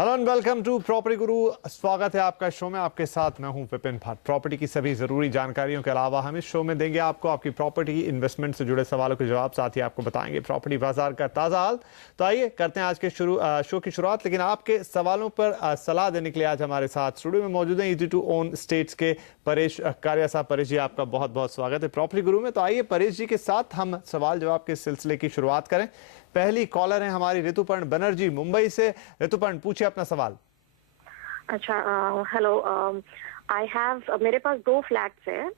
Hello and welcome to Property Guru. स्वागत है आपका शो में। आपके साथ मैं हूं विपिन भट्ट। प्रॉपर्टी की सभी जरूरी जानकारियों के अलावा हम इस शो में देंगे आपको आपकी प्रॉपर्टी इन्वेस्टमेंट से जुड़े सवालों के जवाब, साथ ही आपको बताएंगे प्रॉपर्टी बाजार का ताजा हाल। तो आइए करते हैं आज के शो की शुरुआत। लेकिन आपके सवालों पर सलाह देने के लिए आज हमारे साथ स्टूडियो में मौजूद है ईजी टू ओन स्टेट्स के परेश कारिया साहब। परेश जी, आपका बहुत बहुत स्वागत है प्रॉपर्टी गुरु में। तो आइए परेश जी के साथ हम सवाल जवाब के सिलसिले की शुरुआत करें। पहली कॉलर है हमारी ऋतुपर्ण बनर्जी मुंबई से। ऋतुपर्ण, पूछिए अपना सवाल। अच्छा, हेलो। आई हैव मेरे पास 2 फ्लैट्स है।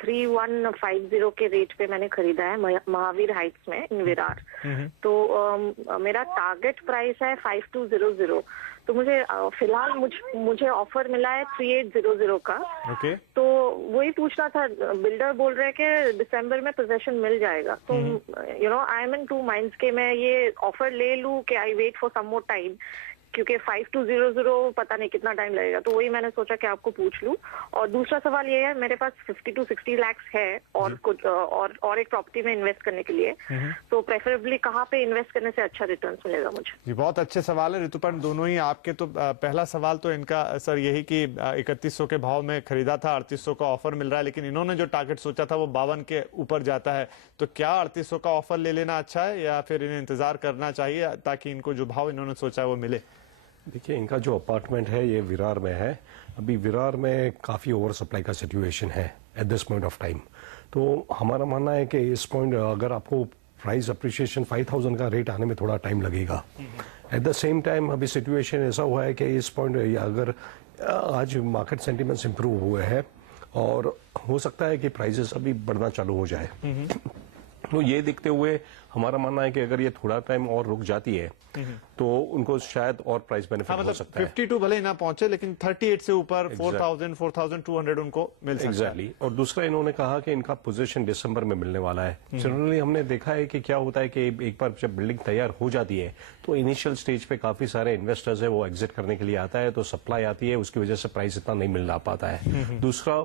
3150 के रेट पे मैंने खरीदा है महावीर हाइट्स में इन विरार। तो मेरा टारगेट प्राइस है 5200। तो मुझे फिलहाल मुझे ऑफर मिला है 3800 का। तो वही पूछना था, बिल्डर बोल रहे हैं कि दिसंबर में पोजेशन मिल जाएगा। तो आई एम इन 2 माइंड्स के मैं ये ऑफर ले लूं कि I wait for some more time, क्योंकि 5200 पता नहीं कितना टाइम लगेगा। तो वही मैंने सोचा कि आपको पूछ लूं। और दूसरा सवाल ये है, मेरे पास 50 to 60 लाख है और कुछ और एक प्रॉपर्टी में इन्वेस्ट करने के लिए। तो प्रेफरेबली कहाँ पे इन्वेस्ट करने से अच्छा रिटर्न मिलेगा मुझे? जी, बहुत अच्छे सवाल है ऋतुपर्ण, दोनों ही आपके। तो पहला सवाल तो इनका सर यही कि 3100 के भाव में खरीदा था, 3800 का ऑफर मिल रहा है, लेकिन इन्होंने जो टारगेट सोचा था वो 52 के ऊपर जाता है। तो क्या 3800 का ऑफर ले लेना अच्छा है या फिर इन्हें इंतजार करना चाहिए ताकि इनको जो भाव इन्होंने सोचा है वो मिले? देखिए, इनका जो अपार्टमेंट है ये विरार में है। अभी विरार में काफ़ी ओवर सप्लाई का सिचुएशन है at this point of time. तो हमारा मानना है कि इस पॉइंट अगर आपको प्राइस अप्रिशिएशन 5000 का रेट आने में थोड़ा टाइम लगेगा। एट द सेम टाइम अभी सिचुएशन ऐसा हुआ है कि इस पॉइंट अगर आज मार्केट सेंटिमेंट्स इंप्रूव हुए हैं और हो सकता है कि प्राइसेस अभी बढ़ना चालू हो जाए। तो ये देखते हुए हमारा मानना है कि अगर ये थोड़ा टाइम और रुक जाती है तो उनको शायद और प्राइस बेनिफिट हो सकता है। 52 भले ही ना पहुंचे, लेकिन 38 से ऊपर 4000 4200 उनको मिल सकता है। एग्जैक्टली। और दूसरा इन्होंने कहा कि इनका पोजीशन दिसंबर में मिलने वाला है। जनरली हमने देखा है कि क्या होता है कि एक बार जब बिल्डिंग तैयार हो जाती है तो इनिशियल स्टेज पे काफी सारे इन्वेस्टर्स है वो एग्जिट करने के लिए आता है, तो सप्लाई आती है, उसकी वजह से प्राइस इतना नहीं मिल पाता है। दूसरा,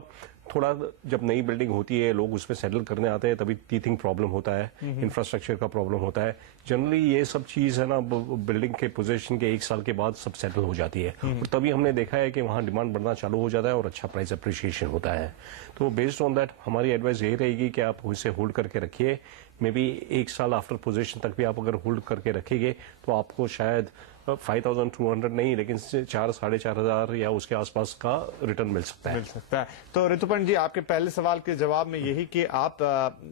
थोड़ा जब नई बिल्डिंग होती है लोग उसमें सेटल करने आते हैं तभी टीथिंग प्रॉब्लम होता है, इंफ्रास्ट्रक्चर का प्रॉब्लम होता है। जनरली ये सब चीज है ना, बिल्डिंग के पोजीशन के 1 साल के बाद सब सेटल हो जाती है। और तभी हमने देखा है कि वहां डिमांड बढ़ना चालू हो जाता है और अच्छा प्राइस अप्रिशिएशन होता है। तो बेस्ड ऑन दैट हमारी एडवाइस यही रहेगी कि आप उसे होल्ड करके रखिए। मे बी 1 साल आफ्टर पोजीशन तक भी आप अगर होल्ड करके रखेंगे तो आपको शायद 5200 नहीं, लेकिन 4-4500 या उसके आसपास का रिटर्न मिल सकता है। तो ऋतुपर्ण जी, आपके पहले सवाल के जवाब में यही कि आप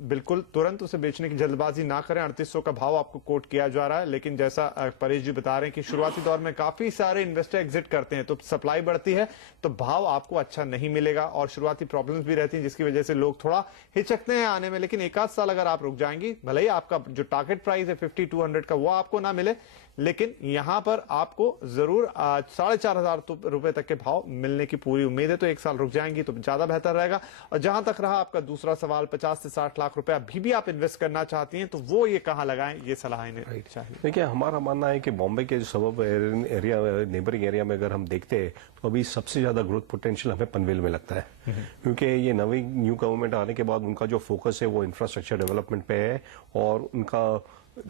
बिल्कुल तुरंत उसे बेचने की जल्दबाजी ना करें। 3800 का भाव आपको कोट किया जा रहा है, लेकिन जैसा परेश जी बता रहे हैं कि शुरुआती दौर में काफी सारे इन्वेस्टर एग्जिट करते हैं, तो सप्लाई बढ़ती है तो भाव आपको अच्छा नहीं मिलेगा और शुरुआती प्रॉब्लम्स भी रहती हैं, जिसकी वजह से लोग थोड़ा हिचकते हैं आने में। लेकिन 1 आध साल अगर आप रुक जाएंगी, भले ही आपका जो टारगेट प्राइस है 5200 का वो आपको ना मिले, लेकिन यहां पर आपको जरूर 4500 रुपए तक के भाव मिलने की पूरी उम्मीद है। तो 1 साल रुक जाएंगी तो ज्यादा बेहतर रहेगा। और जहां तक रहा आपका दूसरा सवाल, 50 से 60 लाख रुपए अभी भी आप इन्वेस्ट करना चाहती हैं, तो वो ये कहां लगाएं, ये सलाह इन्हें चाहिए। देखिए, हमारा मानना है कि बॉम्बे के सबब एरिया, नेबरिंग एरिया में अगर हम देखते हैं तो अभी सबसे ज्यादा ग्रोथ पोटेंशियल हमें पनवेल में लगता है, क्योंकि ये न्यू गवर्नमेंट आने के बाद उनका जो फोकस है वो इंफ्रास्ट्रक्चर डेवलपमेंट पे है। और उनका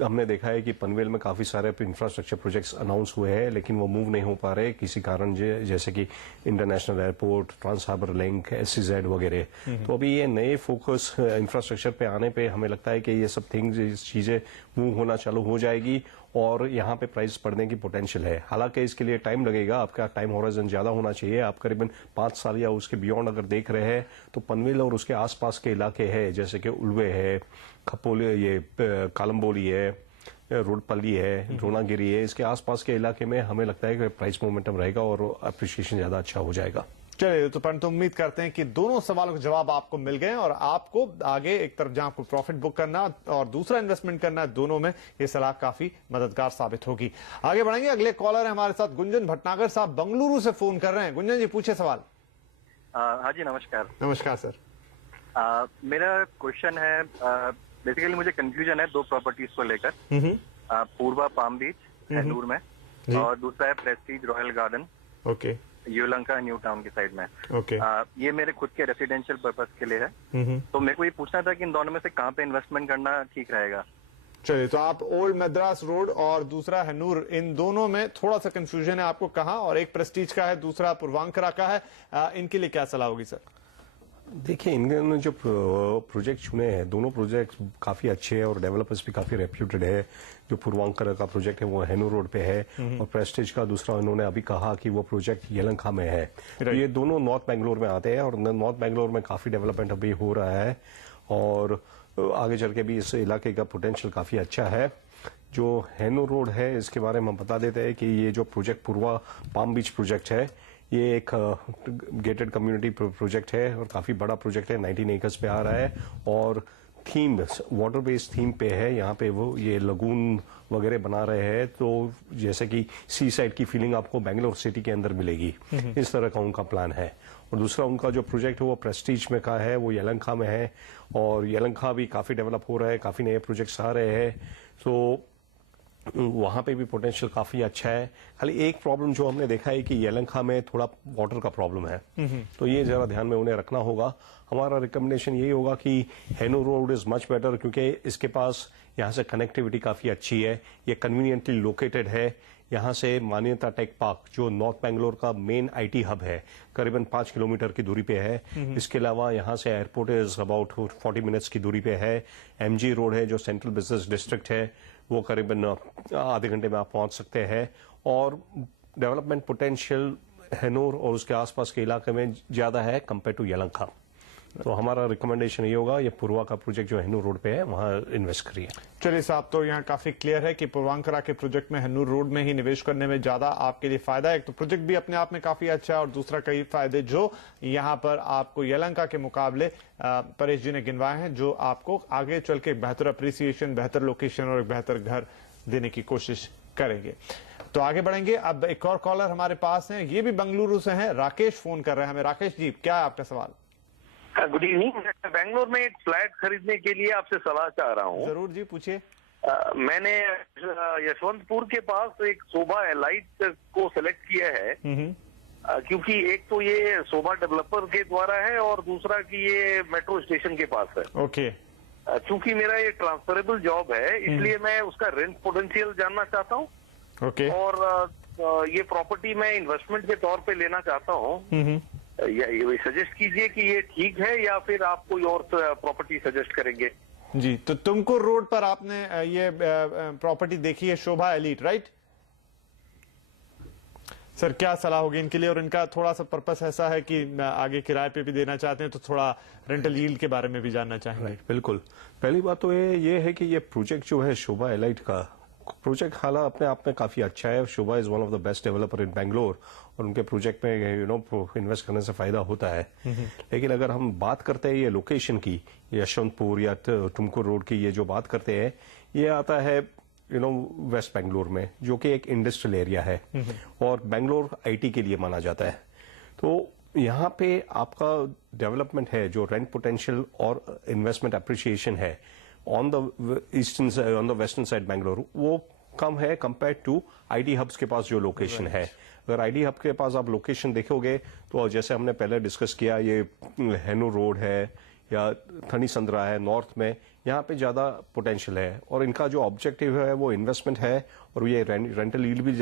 हमने देखा है कि पनवेल में काफी सारे इंफ्रास्ट्रक्चर प्रोजेक्ट्स अनाउंस हुए हैं, लेकिन वो मूव नहीं हो पा रहे किसी कारण, जैसे कि international airport, trans harbour link, SEZ वगैरह। तो अभी ये नए फोकस इंफ्रास्ट्रक्चर पे आने पे हमें लगता है कि ये सब चीजें मूव होना चालू हो जाएगी और यहाँ पे प्राइस बढ़ने की पोटेंशियल है। हालांकि इसके लिए टाइम लगेगा, आपका टाइम होराइजन ज्यादा होना चाहिए। आप करीबन 5 साल या उसके बियॉन्ड अगर देख रहे हैं तो पनवेल और उसके आसपास के इलाके हैं, जैसे कि उल्वे है, खपोली, ये कालम्बोली है, रोडपल्ली है, द्रोणागिरी है, इसके आसपास के इलाके में हमें लगता है कि प्राइस मोमेंटम रहेगा और अप्रिशिएशन ज्यादा अच्छा हो जाएगा। चलिए, तो उम्मीद करते हैं कि दोनों सवालों के जवाब आपको मिल गए और आपको आगे एक तरफ जहां आपको प्रॉफिट बुक करना और दूसरा इन्वेस्टमेंट करना है, दोनों में ये सलाह काफी मददगार साबित होगी। आगे बढ़ेंगे। अगले कॉलर है हमारे साथ गुंजन भटनागर साहब, बेंगलुरु से फोन कर रहे हैं। गुंजन जी, पूछे सवाल। हाँ जी, नमस्कार। नमस्कार सर। मेरा क्वेश्चन है, बेसिकली मुझे कंफ्यूजन है 2 प्रॉपर्टीज को लेकर। पूर्वा पाम बीच हैनूर में और दूसरा है Prestige Royal Garden, okay, Yelahanka new town की साइड में। ओके। ये मेरे खुद के रेसिडेंशियल पर्पस के लिए है। तो मेरे को ये पूछना था कि इन दोनों में से कहाँ पे इन्वेस्टमेंट करना ठीक रहेगा। चलिए, तो आप ओल्ड मद्रास रोड और दूसरा हनूर, इन दोनों में थोड़ा सा कंफ्यूजन है आपको कहाँ, और एक प्रेस्टीज का है, दूसरा पूर्वांकरा का है, इनके लिए क्या सलाह होगी सर? देखिए, इन्होंने जो प्रोजेक्ट चुने हैं, दोनों प्रोजेक्ट काफी अच्छे हैं और डेवलपर्स भी काफी रेप्यूटेड है। जो पूर्वांकरा का प्रोजेक्ट है वो हैनूर रोड पे है, और प्रेस्टीज का दूसरा इन्होंने अभी कहा कि वो प्रोजेक्ट यलहंका में है। तो ये दोनों नॉर्थ बेंगलोर में आते हैं, और नॉर्थ बेंगलोर में काफी डेवलपमेंट अभी हो रहा है, और आगे चल के भी इस इलाके का पोटेंशियल काफी अच्छा है। जो हैनूर रोड है, इसके बारे में हम बता देते हैं कि ये जो प्रोजेक्ट पूर्वा पाम बीच प्रोजेक्ट है, ये एक गेटेड कम्युनिटी प्रोजेक्ट है और काफी बड़ा प्रोजेक्ट है, 19 एकर्स पे आ रहा है, और थीम वाटर बेस्ड थीम पे है। यहाँ पे वो ये लगून वगैरह बना रहे हैं, तो जैसे कि सी साइड की फीलिंग आपको बेंगलोर सिटी के अंदर मिलेगी, इस तरह का उनका प्लान है। और दूसरा उनका जो प्रोजेक्ट है वो प्रेस्टीज में का है, वो यलहंका में है, और यलहंका भी काफी डेवलप हो रहा है, काफी नए प्रोजेक्ट्स आ रहे हैं, तो वहां पे भी पोटेंशियल काफी अच्छा है। खाली एक प्रॉब्लम जो हमने देखा है कि यलहंका में थोड़ा वाटर का प्रॉब्लम है, तो ये जरा ध्यान में उन्हें रखना होगा। हमारा रिकमेंडेशन यही होगा कि हैनूर रोड इज मच बेटर, क्योंकि इसके पास यहाँ से कनेक्टिविटी काफी अच्छी है, ये कन्वीनियंटली लोकेटेड है। यहाँ से मान्यता टेक पार्क, जो नॉर्थ बेंगलोर का मेन आईटी हब है, करीबन 5 किलोमीटर की दूरी पे है। इसके अलावा यहाँ से एयरपोर्ट इज अबाउट 40 मिनट्स की दूरी पे है। एमजी रोड है, जो सेंट्रल बिजनेस डिस्ट्रिक्ट है, वो करीबन आधे घंटे में आप पहुंच सकते हैं। और डेवलपमेंट पोटेंशियल हैनूर और उसके आसपास के इलाके में ज्यादा है कंपेयर टू यलहंका। तो हमारा रिकमेंडेशन ये होगा, ये पूर्वा का प्रोजेक्ट जो हैनूर रोड पे है वहां इन्वेस्ट करिए। चलिए साहब, तो यहाँ काफी क्लियर है कि पूर्वांकरा के प्रोजेक्ट में हनूर रोड में ही निवेश करने में ज्यादा आपके लिए फायदा है। एक तो प्रोजेक्ट भी अपने आप में काफी अच्छा है, और दूसरा कई फायदे जो यहाँ पर आपको यलहंका के मुकाबले परेश जी ने गिनवाए हैं, जो आपको आगे चल के बेहतर अप्रिसिएशन, बेहतर लोकेशन और एक बेहतर घर देने की कोशिश करेंगे। तो आगे बढ़ेंगे। अब एक और कॉलर हमारे पास है, ये भी बेंगलुरु से है, राकेश फोन कर रहे हैं हमें। राकेश जी, क्या है आपका सवाल? Good evening. मैं बेंगलोर में एक फ्लैट खरीदने के लिए आपसे सलाह चाह रहा हूँ। जरूर जी, पूछिए। मैंने यशवंतपुर के पास एक शोभा एलाइट को सिलेक्ट किया है, क्योंकि एक तो ये शोभा डेवलपर के द्वारा है, और दूसरा कि ये मेट्रो स्टेशन के पास है। ओके। चूंकि मेरा ये ट्रांसफरेबल जॉब है, इसलिए मैं उसका रेंट पोटेंशियल जानना चाहता हूँ। ओके। और ये प्रॉपर्टी मैं इन्वेस्टमेंट के तौर पे लेना चाहता हूँ। ये सजेस्ट कीजिए कि ये ठीक है, या फिर आप कोई और प्रॉपर्टी सजेस्ट करेंगे। जी, तो तुमकुर रोड पर आपने ये प्रॉपर्टी देखी है, शोभा एलीट, राइट? सर, क्या सलाह होगी इनके लिए? और इनका थोड़ा सा पर्पस ऐसा है कि आगे किराए पे भी देना चाहते हैं, तो थोड़ा रेंटल यील्ड के बारे में भी जानना चाहेंगे। बिल्कुल। पहली बात तो ये है कि ये प्रोजेक्ट जो है शोभा एलाइट का प्रोजेक्ट हालांकि अपने आप में काफी अच्छा है। Shobha is one of the best developer in Bangalore, और उनके प्रोजेक्ट में इन्वेस्ट करने से फायदा होता है। लेकिन अगर हम बात करते हैं ये लोकेशन की, यशवंतपुर या तुमकुर रोड की, ये जो बात करते हैं, ये आता है वेस्ट बेंगलोर में, जो कि एक इंडस्ट्रियल एरिया है, और बेंगलोर आईटी के लिए माना जाता है। तो यहाँ पे आपका डेवलपमेंट है, जो रेंट पोटेंशियल और इन्वेस्टमेंट अप्रिसिएशन है on the western side Bangalore, वो कम है कंपेयर टू आईटी हब्स के पास जो लोकेशन है। अगर आईटी हब के पास आप लोकेशन देखोगे, तो जैसे हमने पहले डिस्कस किया, ये हैनूर रोड है या थनीसंद्रा है नॉर्थ में, यहाँ पे ज्यादा पोटेंशियल है, और इनका जो ऑब्जेक्टिव है वो इन्वेस्टमेंट है, और ये रेंटल यील्ड भी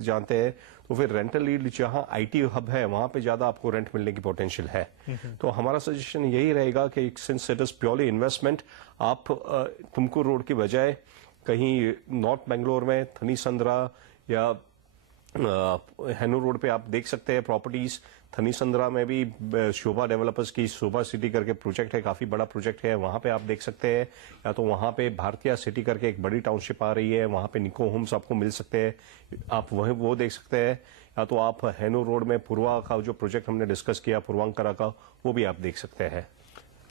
जानते हैं। तो फिर रेंटल यील्ड जहाँ आईटी हब है वहां पे ज्यादा आपको रेंट मिलने की पोटेंशियल है। तो हमारा सजेशन यही रहेगा कि since it is purely investment, आप तुमकुर रोड की बजाय कहीं नॉर्थ बेंगलोर में थनीसंद्रा या हैनूर रोड पे आप देख सकते हैं प्रॉपर्टीज। थनीसंद्रा में भी शोभा डेवलपर्स की शोभा सिटी करके प्रोजेक्ट है, काफी बड़ा प्रोजेक्ट है, वहां पे आप देख सकते हैं। या तो वहां पे भारतीय सिटी करके एक बड़ी टाउनशिप आ रही है, वहां पे निको होम्स आपको मिल सकते हैं, आप वो देख सकते हैं। या तो आप हैनूर रोड में पूर्वा का जो प्रोजेक्ट हमने डिस्कस किया पूर्वांकरा का, वो भी आप देख सकते हैं।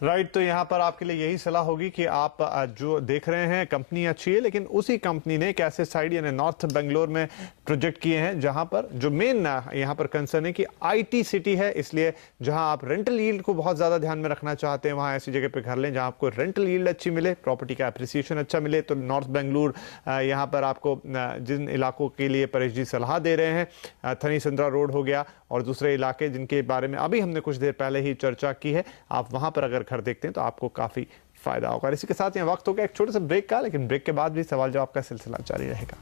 राइट। तो यहाँ पर आपके लिए यही सलाह होगी कि आप जो देख रहे हैं कंपनी अच्छी है, लेकिन उसी कंपनी ने एक ऐसे साइड यानी नॉर्थ बेंगलोर में प्रोजेक्ट किए हैं जहां पर जो मेन यहाँ पर कंसर्न है कि आईटी सिटी है, इसलिए जहां आप रेंटल यील्ड को बहुत ज्यादा ध्यान में रखना चाहते हैं, वहां ऐसी जगह पे घर लें जहां आपको रेंटल यील्ड अच्छी मिले, प्रॉपर्टी का एप्रिसिएशन अच्छा मिले। तो नॉर्थ बेंगलुरु यहाँ पर आपको जिन इलाकों के लिए परेश जी सलाह दे रहे हैं, थनीसंद्रा रोड हो गया, और दूसरे इलाके जिनके बारे में अभी हमने कुछ देर पहले ही चर्चा की है, आप वहां पर अगर घर देखते हैं तो आपको काफी फायदा होगा। इसी के साथ यहाँ वक्त हो गया एक छोटे से ब्रेक का, लेकिन ब्रेक के बाद भी सवाल जवाब का सिलसिला जारी रहेगा।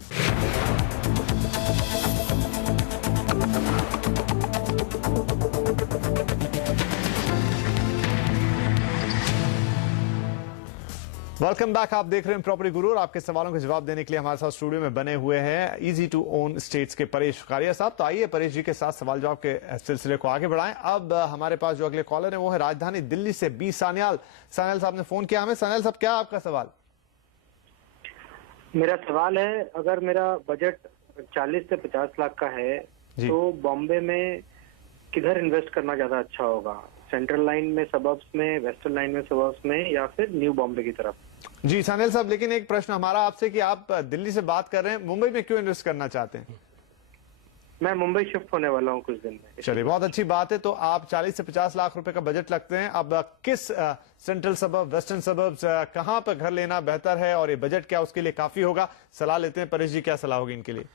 Welcome back. आप देख रहे हैं प्रॉपर्टी गुरु और आपके सवालों के जवाब देने के लिए हमारे साथ स्टूडियो में बने हुए हैं इजी टू ओन स्टेट्स के परेश कारिया साहब। तो आइए परेश जी के साथ सवाल जवाब के सिलसिले को आगे बढ़ाएं। अब हमारे पास जो अगले कॉलर है वो है राजधानी दिल्ली से बी सान्याल। सान्याल साहब ने फोन किया हमें। सान्याल साहब, क्या आपका सवाल? मेरा सवाल है, अगर मेरा बजट 40 से 50 लाख का है तो बॉम्बे में किधर इन्वेस्ट करना ज्यादा अच्छा होगा? सेंट्रल लाइन में, सबर्ब्स में, वेस्टर्न लाइन में, सबर्ब्स में, या फिर न्यू बॉम्बे की तरफ? जी सान्याल साहब, लेकिन एक प्रश्न हमारा आपसे कि आप दिल्ली से बात कर रहे हैं, मुंबई में क्यों इन्वेस्ट करना चाहते हैं? मैं मुंबई शिफ्ट होने वाला हूँ कुछ दिन में। चलिए, बहुत अच्छी बात है। तो आप 40 से 50 लाख रुपए का बजट लगते हैं। अब किस सेंट्रल सबर्ब, वेस्टर्न सबर्ब्स, कहां पर घर लेना बेहतर है और ये बजट क्या उसके लिए काफी होगा? सलाह लेते हैं। परेश जी, क्या सलाह होगी इनके लिए?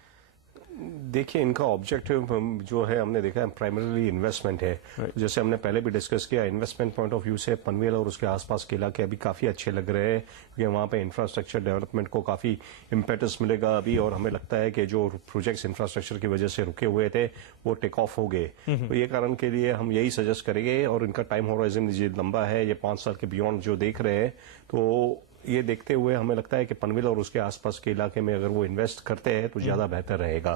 देखिए, इनका ऑब्जेक्टिव जो है हमने देखा है प्राइमरीली इन्वेस्टमेंट है। जैसे हमने पहले भी डिस्कस किया, इन्वेस्टमेंट पॉइंट ऑफ व्यू से पनवेल और उसके आसपास के इलाके अभी काफी अच्छे लग रहे हैं, क्योंकि वहां पे इंफ्रास्ट्रक्चर डेवलपमेंट को काफी इम्पेटस मिलेगा अभी। और हमें लगता है कि जो प्रोजेक्ट्स इंफ्रास्ट्रक्चर की वजह से रुके हुए थे वो टेक ऑफ हो गए। तो ये कारण के लिए हम यही सजेस्ट करेंगे। और इनका टाइम होराइजन लंबा है, ये 5 साल के बियॉन्ड जो देख रहे हैं, तो ये देखते हुए हमें लगता है कि पनवेल और उसके आसपास के इलाके में अगर वो इन्वेस्ट करते हैं तो ज्यादा बेहतर रहेगा।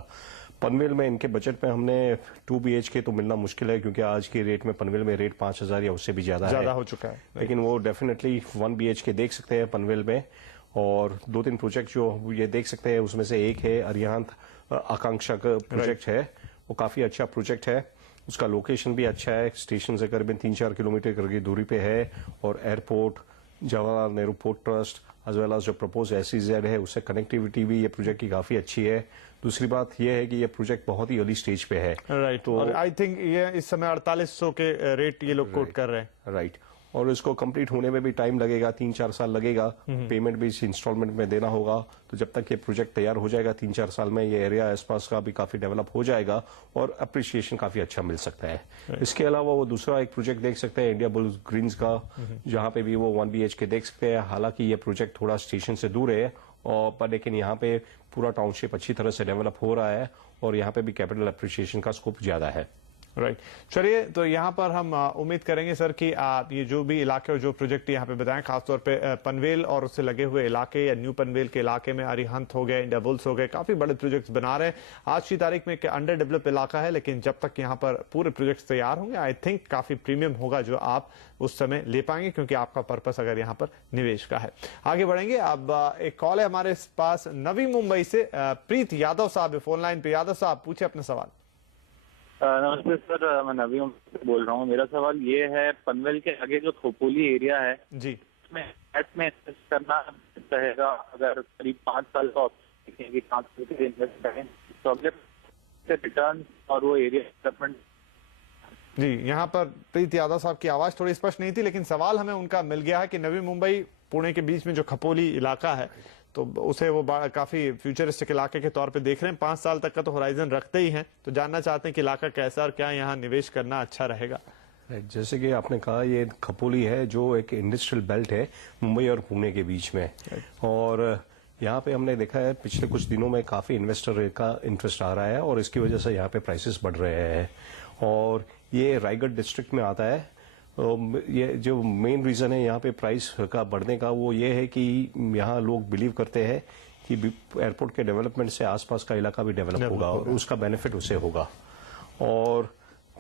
पनवेल में इनके बजट में हमने 2 BHK तो मिलना मुश्किल है, क्योंकि आज के रेट में पनवेल में रेट 5,000 या उससे भी ज्यादा हो चुका है। लेकिन वो डेफिनेटली 1 BHK देख सकते हैं पनवेल में। और 2-3 प्रोजेक्ट जो ये देख सकते हैं, उसमें से एक है अरिहंत आकांक्षा का प्रोजेक्ट है। वो काफी अच्छा प्रोजेक्ट है, उसका लोकेशन भी अच्छा है, स्टेशन से करीबन 3-4 किलोमीटर की दूरी पे है। और airport, Jawaharlal Nehru port trust as well as जो प्रपोज SEZ है, उससे कनेक्टिविटी भी ये प्रोजेक्ट की काफी अच्छी है। दूसरी बात यह है कि ये प्रोजेक्ट बहुत ही अर्ली स्टेज पे है। राइट। तो आई थिंक ये इस समय 4800 के रेट ये लोग कोट कर रहे हैं। राइट। और इसको कंप्लीट होने में भी टाइम लगेगा, 3-4 साल लगेगा। पेमेंट भी इस इंस्टॉलमेंट में देना होगा। तो जब तक ये प्रोजेक्ट तैयार हो जाएगा 3-4 साल में, ये एरिया आसपास का भी काफी डेवलप हो जाएगा और अप्रिसिएशन काफी अच्छा मिल सकता है। इसके अलावा वो दूसरा एक प्रोजेक्ट देख सकते हैं, इंडिया बुल्स ग्रीन्स का, जहां पे भी वो 1 BHK देख सकते हैं। हालांकि ये प्रोजेक्ट थोड़ा स्टेशन से दूर है, और पर लेकिन यहाँ पे पूरा टाउनशिप अच्छी तरह से डेवलप हो रहा है और यहाँ पे भी कैपिटल अप्रिसिएशन का स्कोप ज्यादा है। राइट। चलिए, तो यहाँ पर हम उम्मीद करेंगे सर कि आप ये जो भी इलाके और जो प्रोजेक्ट यहाँ पे बताएं, खासतौर पे पनवेल और उससे लगे हुए इलाके या न्यू पनवेल के इलाके में अरिहंत हो गए, इंडिया बुल्स हो गए, काफी बड़े प्रोजेक्ट्स बना रहे हैं। आज की तारीख में अंडर डेवलप इलाका है, लेकिन जब तक यहाँ पर पूरे प्रोजेक्ट तैयार होंगे, आई थिंक काफी प्रीमियम होगा जो आप उस समय ले पाएंगे, क्योंकि आपका पर्पस अगर यहाँ पर निवेश का है। आगे बढ़ेंगे। अब एक कॉल है हमारे पास नवी मुंबई से, प्रीत यादव साहब फोन लाइन पे। यादव साहब, पूछे अपना सवाल। नमस्ते सर, मैं नवी मुंबई से बोल रहा हूँ। मेरा सवाल ये है, पनवेल के आगे जो खोपोली एरिया है जी, उसमें इन्वेस्ट करना रहेगा? अगर करीब 5 साल का ऑप्शन कि 5 साल के इन्वेस्ट करें तो अगले रिटर्न और वो एरिया डेवलपमेंट। जी, यहाँ पर प्रीत यादव साहब की आवाज थोड़ी स्पष्ट नहीं थी, लेकिन सवाल हमें उनका मिल गया है कि नवी मुंबई पुणे के बीच में जो खपोली इलाका है, तो उसे वो काफी फ्यूचरिस्टिक इलाके के तौर पे देख रहे हैं। 5 साल तक का तो होराइजन रखते ही हैं, तो जानना चाहते हैं कि इलाका कैसा और क्या यहाँ निवेश करना अच्छा रहेगा। जैसे कि आपने कहा, ये खपोली है जो एक इंडस्ट्रियल बेल्ट है मुंबई और पुणे के बीच में। और यहाँ पे हमने देखा है पिछले कुछ दिनों में काफी इन्वेस्टर का इंटरेस्ट आ रहा है और इसकी वजह से यहाँ पे प्राइसेस बढ़ रहे हैं। और ये रायगढ़ डिस्ट्रिक्ट में आता है। ये जो मेन रीजन है यहाँ पे प्राइस का बढ़ने का, वो ये है कि यहाँ लोग बिलीव करते हैं कि एयरपोर्ट के डेवलपमेंट से आसपास का इलाका भी डेवलप होगा और उसका बेनिफिट उसे होगा। और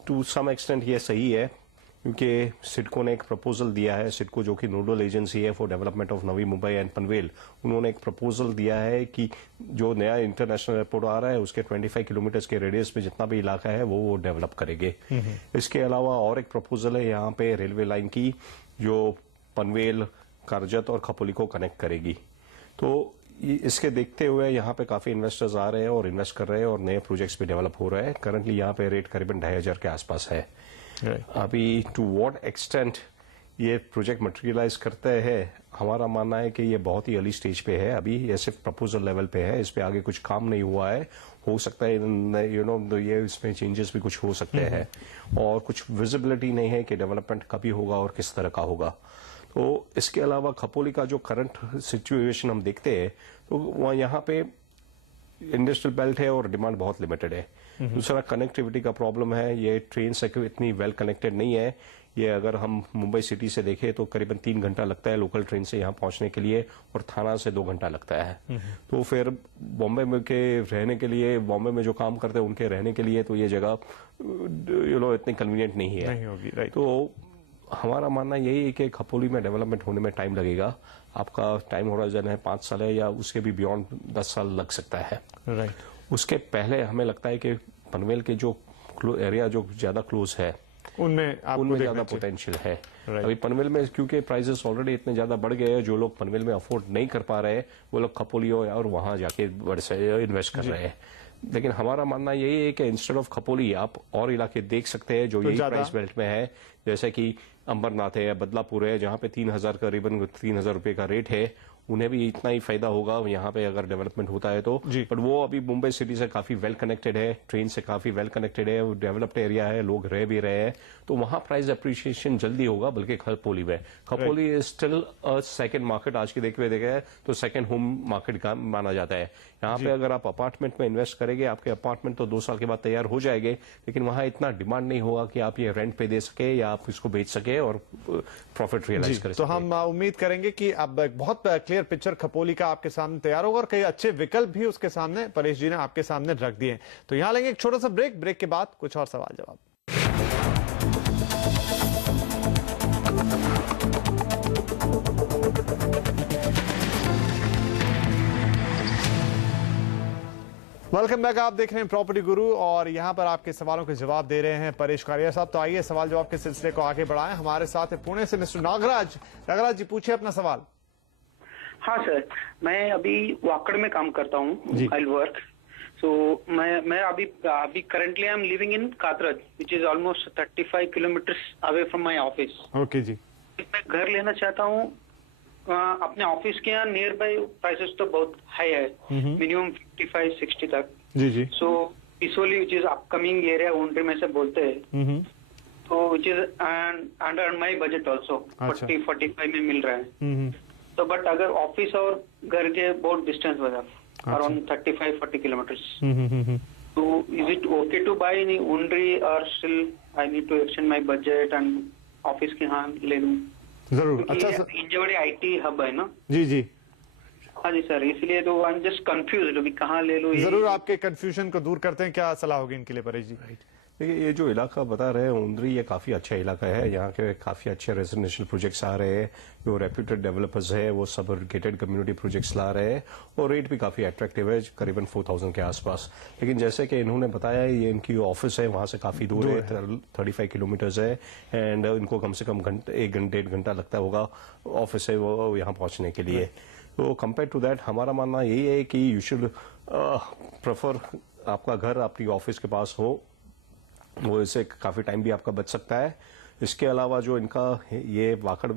टू सम एक्सटेंट ये सही है, क्योंकि सिडको ने एक प्रपोजल दिया है। सिडको जो कि नोडल एजेंसी है for development of Navi Mumbai and Panvel, उन्होंने एक प्रपोजल दिया है कि जो नया इंटरनेशनल एयरपोर्ट आ रहा है उसके 25 किलोमीटर के रेडियस में जितना भी इलाका है वो डेवलप करेंगे। इसके अलावा और एक प्रपोजल है यहाँ पे रेलवे लाइन की, जो पनवेल, करजत और खपोली को कनेक्ट करेगी। तो इसके देखते हुए यहाँ पे काफी इन्वेस्टर्स आ रहे हैं और इन्वेस्ट कर रहे हैं और नए प्रोजेक्ट्स भी डेवलप हो रहे हैं। करंटली यहाँ पे रेट करीबन 2,500 के आसपास है। अभी टू व्हाट एक्सटेंट ये प्रोजेक्ट मटेरियलाइज करते हैं, हमारा मानना है कि ये बहुत ही अर्ली स्टेज पे है। अभी ये सिर्फ प्रपोजल लेवल पे है, इस पे आगे कुछ काम नहीं हुआ है। हो सकता है ये इसमें चेंजेस भी कुछ हो सकते हैं और कुछ विजिबिलिटी नहीं है कि डेवलपमेंट कभी होगा और किस तरह का होगा। तो इसके अलावा खपोली का जो करंट सिचुएशन हम देखते हैं तो वहाँ यहाँ पे इंडस्ट्रियल बेल्ट है और डिमांड बहुत लिमिटेड है। दूसरा कनेक्टिविटी का प्रॉब्लम है, ये ट्रेन से इतनी वेल कनेक्टेड नहीं है। ये अगर हम मुंबई सिटी से देखें तो करीबन 3 घंटा लगता है लोकल ट्रेन से यहाँ पहुंचने के लिए और थाना से 2 घंटा लगता है। तो फिर बॉम्बे में के रहने के लिए, बॉम्बे में जो काम करते हैं उनके रहने के लिए तो ये जगह इतनी कन्वीनियंट नहीं है, नहीं होगी, राइट। तो हमारा मानना यही है कि खपोली में डेवलपमेंट होने में टाइम लगेगा। आपका टाइम होराइजन है 5 साल है या उसके भी बियॉन्ड 10 साल लग सकता है, राइट। उसके पहले हमें लगता है कि पनवेल के जो एरिया जो ज्यादा क्लोज है उनमें ज्यादा पोटेंशियल है। अभी पनवेल में क्योंकि प्राइसेस ऑलरेडी इतने ज्यादा बढ़ गए हैं, जो लोग पनवेल में अफोर्ड नहीं कर पा रहे हैं वो लोग खपोली और वहां जाके बड़े से इन्वेस्ट कर रहे हैं। लेकिन हमारा मानना यही है कि इंस्टेड ऑफ खपोली आप और इलाके देख सकते हैं जो यही प्राइस बेल्ट में है, जैसे कि अंबरनाथ है, बदलापुर है, जहां पे 3,000 करीबन 3,000 रुपए का रेट है। उन्हें भी इतना ही फायदा होगा यहाँ पे अगर डेवलपमेंट होता है तो। बट वो अभी मुंबई सिटी से काफी वेल कनेक्टेड है, ट्रेन से काफी वेल कनेक्टेड है, वो डेवलप्ड एरिया है, लोग रह भी रहे हैं, तो वहां प्राइस अप्रिशिएशन जल्दी होगा। बल्कि खपोली में, Khopoli is still a second market, आज की देखे तो सेकंड होम मार्केट का माना जाता है। यहाँ पे अगर आप अपार्टमेंट में इन्वेस्ट करेंगे, आपके अपार्टमेंट तो 2 साल के बाद तैयार हो जाएंगे, लेकिन वहां इतना डिमांड नहीं होगा कि आप ये रेंट पे दे सके या आप इसको बेच सके और प्रॉफिट रियलाइज कर सके। तो हम उम्मीद करेंगे कि अब बहुत क्लियर पिक्चर खपोली का आपके सामने तैयार होगा और कई अच्छे विकल्प भी उसके सामने परेश जी ने आपके सामने रख दिए। तो यहां लेंगे एक छोटा सा ब्रेक के बाद कुछ और सवाल जवाब। वेलकम बैक, आप देख रहे हैं प्रॉपर्टी गुरु और यहां पर आपके सवालों के जवाब दे रहे हैं परेश कारिया साहब। तो आइए सवाल जवाब के सिलसिले को आगे बढ़ाएं। हमारे साथ है पुणे से मिस्टर नागराज जी, पूछिए अपना सवाल। हाँ सर, मैं अभी वाकड़ में काम करता हूँ, आई वर्क। सो मैं अभी currently I am living in Katraj, which is almost 35 kilometers away from my office. Okay ji. मैं घर लेना चाहता हूँ अपने ऑफिस के यहाँ। नियर बाय प्राइसेस तो बहुत हाई है, मिनिमम 55-60 तक। जी। सो Pisoli which is upcoming area उनके में से बोलते हैं, तो which is under my budget also, 40-45 में मिल रहा है। तो बट अगर ऑफिस और घर के बहुत डिस्टेंस बजा अराउंड 35-40 किलोमीटर्स, तो is it okay to buy in Undri or still I need to extend my budget and office के यहाँ ले लूं? जरूर। अच्छा सर, हिंजवाड़ी आईटी हब है ना? जी। हाँ जी सर, इसलिए तो आई एम जस्ट कंफ्यूज्ड अभी कहाँ ले लूं। जरूर आपके कंफ्यूजन को दूर करते हैं। क्या सलाह होगी इनके लिए परेश जी? देखिए, ये जो इलाका बता रहे हैं उंदरी, ये काफी अच्छा इलाका है। यहाँ के काफी अच्छे रेजिडेंशियल प्रोजेक्ट्स आ रहे हैं, जो रेप्यूटेड डेवलपर्स है वो सब गेटेड कम्युनिटी प्रोजेक्ट्स ला रहे हैं और रेट भी काफी अट्रैक्टिव है, करीबन 4,000 के आसपास। लेकिन जैसे कि इन्होंने बताया, ये इनकी ऑफिस है वहां से काफी दूर है, 35 किलोमीटर्स है, एंड इनको कम से कम 1-1.5 घंटा लगता होगा ऑफिस है वो यहाँ पहुंचने के लिए। तो कंपेयर टू दैट हमारा मानना यही है कि यू शुड प्रेफर आपका घर अपनी ऑफिस के पास हो, वो इससे काफी टाइम भी आपका बच सकता है। इसके अलावा जो इनका ये वाकड़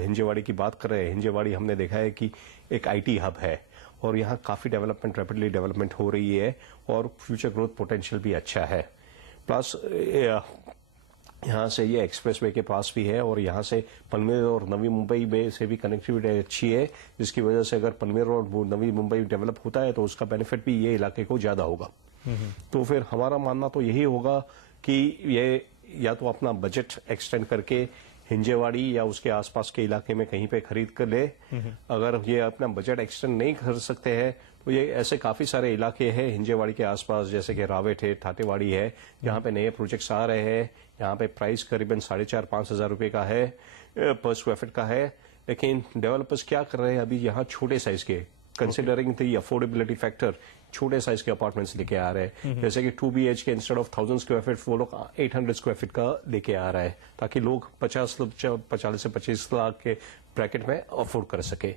हिंजेवाड़ी की बात कर रहे हैं, हिंजेवाड़ी हमने देखा है कि एक आईटी हब है और यहाँ काफी डेवलपमेंट, रैपिडली डेवलपमेंट हो रही है और फ्यूचर ग्रोथ पोटेंशियल भी अच्छा है। प्लस यहाँ से ये एक्सप्रेसवे के पास भी है और यहाँ से पनवेल और नवी मुंबई में से भी कनेक्टिविटी अच्छी है, जिसकी वजह से अगर पनवेल और नवी मुंबई डेवलप होता है तो उसका बेनिफिट भी ये इलाके को ज्यादा होगा। तो फिर हमारा मानना तो यही होगा कि ये या तो अपना बजट एक्सटेंड करके हिंजेवाड़ी या उसके आसपास के इलाके में कहीं पे खरीद कर ले। अगर ये अपना बजट एक्सटेंड नहीं कर सकते हैं तो ये ऐसे काफी सारे इलाके हैं हिंजेवाड़ी के आसपास, जैसे कि रावेट है, ठाटेवाड़ी है, जहाँ पे नए प्रोजेक्ट्स आ रहे हैं। यहाँ पे प्राइस करीबन 4,500-5 हजार रुपए का है, पर स्क्वायर फीट का है। लेकिन डेवलपर्स क्या कर रहे हैं अभी, यहाँ छोटे साइज के, कंसिडरिंग द अफोर्डेबिलिटी फैक्टर, छोटे साइज के अपार्टमेंट्स लेके आ रहे हैं। जैसे कि 2 BHK instead of 1,000 square feet वो लोग 800 स्क्वायर फीट का लेके आ रहा है, ताकि लोग 40 से 25 लाख के ब्रैकेट में अफोर्ड कर सके।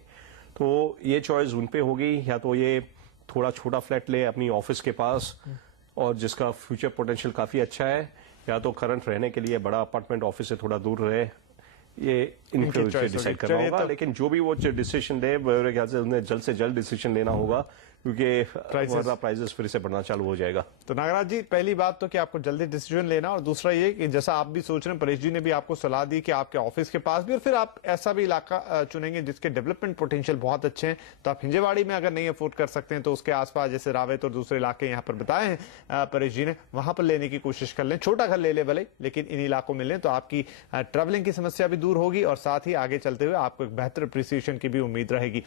तो ये चॉइस उन पे होगी, या तो ये थोड़ा छोटा फ्लैट ले अपनी ऑफिस के पास और जिसका फ्यूचर पोटेंशियल काफी अच्छा है, या तो करंट रहने के लिए बड़ा अपार्टमेंट ऑफिस से थोड़ा दूर रहे। ये इनके डिसाइड करना होगा। लेकिन जो भी वो डिसीजन ले, मेरे ख्याल से उन्हें जल्द से जल्द डिसीजन लेना होगा, क्योंकि प्राइसेस फिर से बढ़ना चालू हो जाएगा। तो नागराज जी, पहली बात तो कि आपको जल्दी डिसीजन लेना, और दूसरा ये कि जैसा आप भी सोच रहे हैं, परेश जी ने भी आपको सलाह दी कि आपके ऑफिस के पास भी, और फिर आप ऐसा भी इलाका चुनेंगे जिसके डेवलपमेंट पोटेंशियल बहुत अच्छे हैं। तो आप हिंजेवाड़ी में अगर नहीं अफोर्ड कर सकते हैं तो उसके आसपास जैसे रावेत और दूसरे इलाके यहाँ पर बताए हैं परेश जी ने, वहां पर लेने की कोशिश कर लें। छोटा घर ले ले भले, लेकिन इन इलाकों में लें तो आपकी ट्रैवलिंग की समस्या भी दूर होगी और साथ ही आगे चलते हुए आपको एक बेहतर अप्रिसिएशन की भी उम्मीद रहेगी।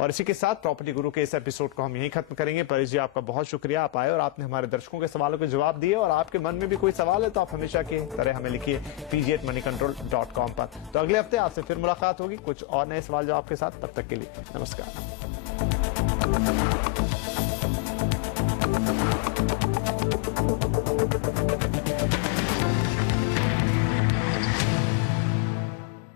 और इसी के साथ प्रॉपर्टी गुरु के इस एपिसोड को हम यहीं खत्म करेंगे। परेश जी, आपका बहुत शुक्रिया, आप आए और आपने हमारे दर्शकों के सवालों के जवाब दिए। और आपके मन में भी कोई सवाल है तो आप हमेशा की तरह हमें लिखिए pg@moneycontrol.com पर। तो अगले हफ्ते आपसे फिर मुलाकात होगी कुछ और नए सवाल जवाब के साथ। तब तक के लिए नमस्कार।